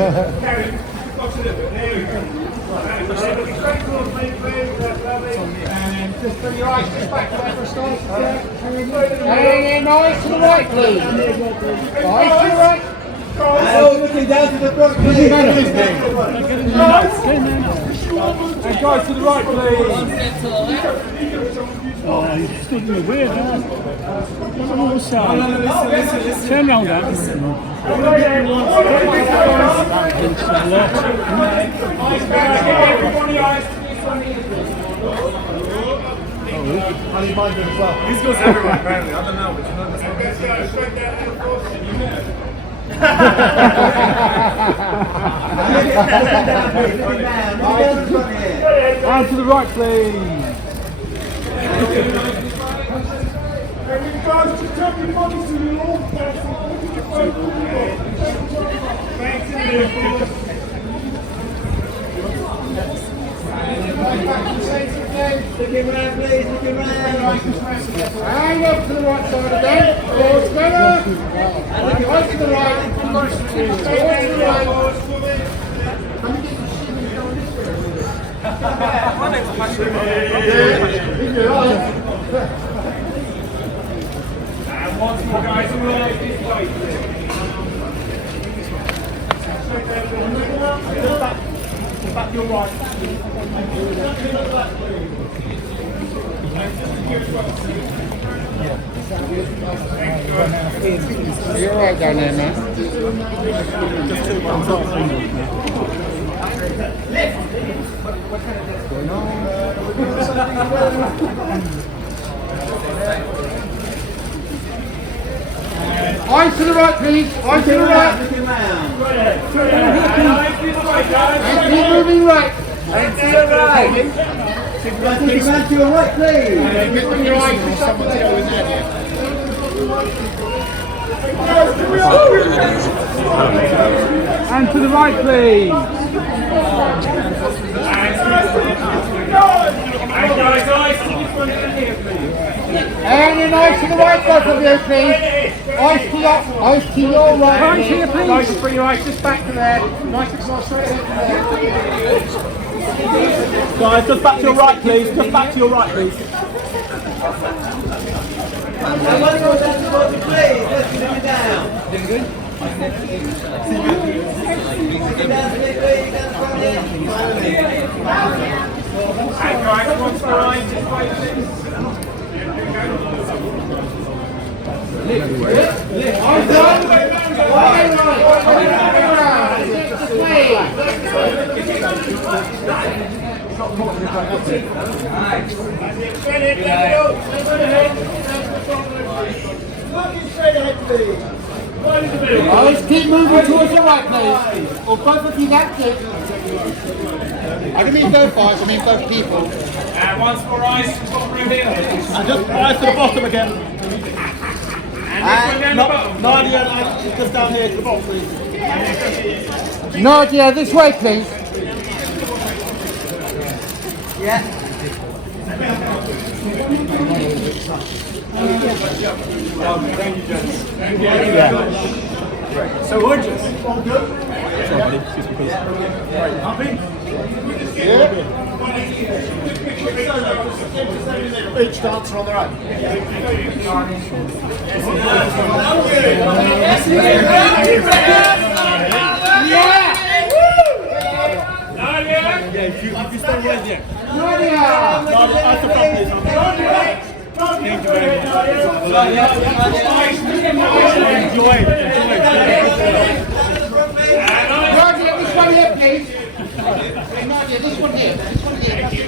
And just bring your eyes just back to that for a start. And eyes to the right, please. Eyes to the right. Oh, looking down to the front, please. And guys to the right, please. Oh, you're stood in the weird, huh? What's on the other side? Turn round that. He's goes everywhere apparently, I don't know, but you know And to the right, please. Looking round, please, looking round. And up to the right side again. Forward together. And right to the right. Forward to the right. And once more guys, who are this way, back your right. You're right down there, man. Eyes to the right, please. Eyes to the right. Looking round. And keep moving right. And to your right. Looking round to your right, please. Bring your eyes to someone else in there. And to the right, please. And then eyes to the right, both of you, please. Eyes to your right. Eyes here, please. Nice, bring your eyes just back to there. Nice and cross straight ahead to there. Guys, just back to your right, please. Just back to your right, please. And one more down to the bottom, please. Let's get it down. Doing good? Looking down to me, please. Down the front here. And guys, once more eyes this way, please. Eyes down. Right. This way. Looking straight ahead, please. Eyes keep moving towards the right, please. Or both of you, that's it. I don't mean both eyes, I mean both people. And once more eyes to the bottom room here, please. And just eyes to the bottom again. And this one down the bottom. Nadia, just down here to the bottom, please. Nadia, this way, please. Yeah. So gorgeous. All good? Sorry, buddy. Excuse me, please. Happy? Yeah. Each dancer on their own. Yeah! Yeah, if you stay with you. Nadia! That's the front, please. Thank you very much. Enjoy it. Nadia, this one here, please. Nadia, this one here. This one here. Thank you.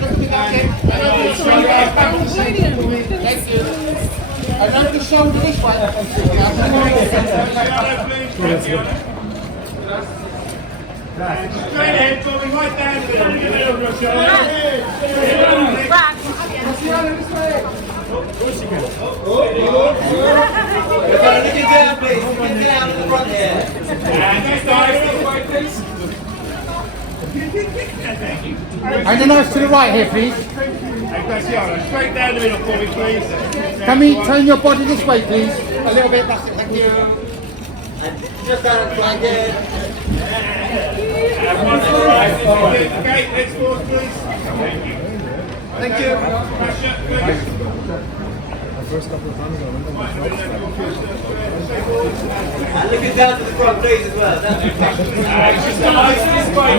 Around the shoulder this way. Straight ahead, Tommy, right down to the Looking down, please. Looking down to the front here. And next eyes this way, please. And then eyes to the right here, please. And Graciano, straight down the middle for me, please. Can we turn your body this way, please? A little bit, that's it, thank you. Just down and flank it. Everyone's all right. Okay, next forward, please. Thank you. Pressure, please. And looking down to the front, please, as well. That's it. Just nice this way.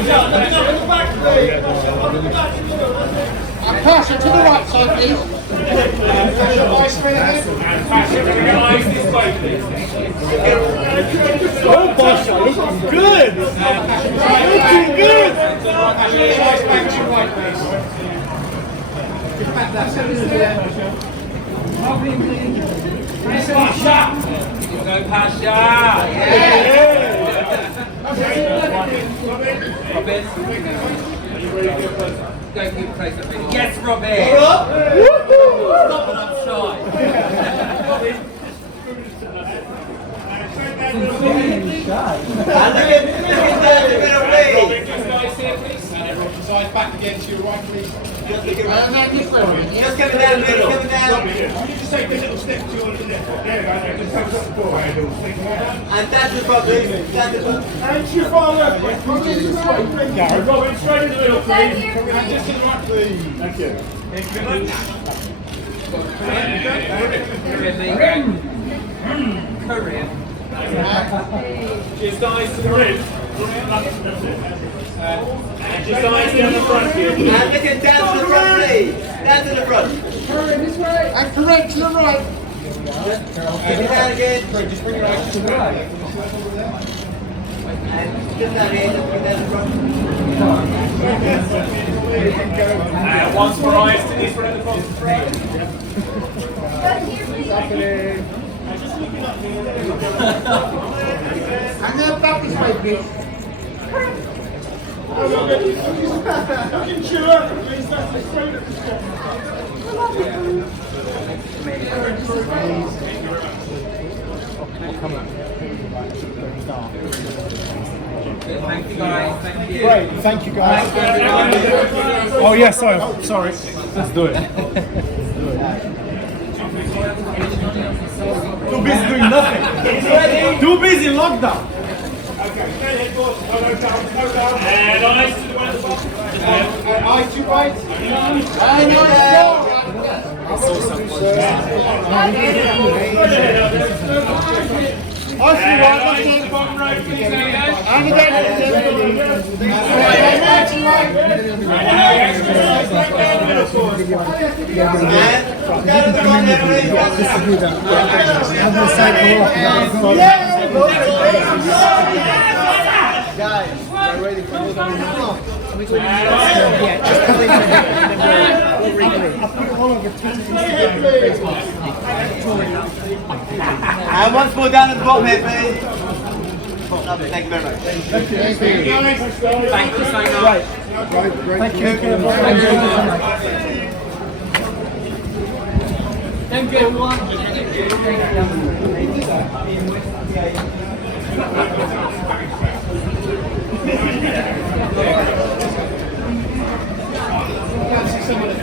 And pass it to the right side, please. Nice straight ahead. And pass it really nice this way, please. Oh, Bosch, looking good. Looking good. Nice back to your right, please. Just back that. Pasha. Go Pasha. Robin. Go keep place up. Yes, Robin. Stop it, I'm shy. And looking down the middle, please. Just nice here, please. And everyone's eyes back again to your right, please. Just looking And then this way, Robin. Just coming down, please. Coming down. You just take a little step to your left. There we go. Just touch up forward. And down to the front, please. Down to the front. And too far left. Gary, Robin, straight in the middle, please. And just to the right, please. Thank you. Thank you very much. Korean. Just eyes to the rib. And just eyes down the front here. And looking down to the front, please. Down to the front. And correct to the right. Looking down again. Just bring your eyes to the right. And just down here. Just bring down the front. And once more eyes to this one at the front. And then back this way, please. Thank you guys. Thank you. Great, thank you guys. Oh yes, sorry. Let's do it. Too busy doing nothing. Too busy lockdown. And eyes to the one at the bottom. And eyes to right. And eyes to Bottom row, please. and again. And down to the front there, please. Guys, we're ready for this one. And once more down at the bottom here, please. Lovely, thank you very much. Thank you so much. Thank you. Thank you, everyone. Some of the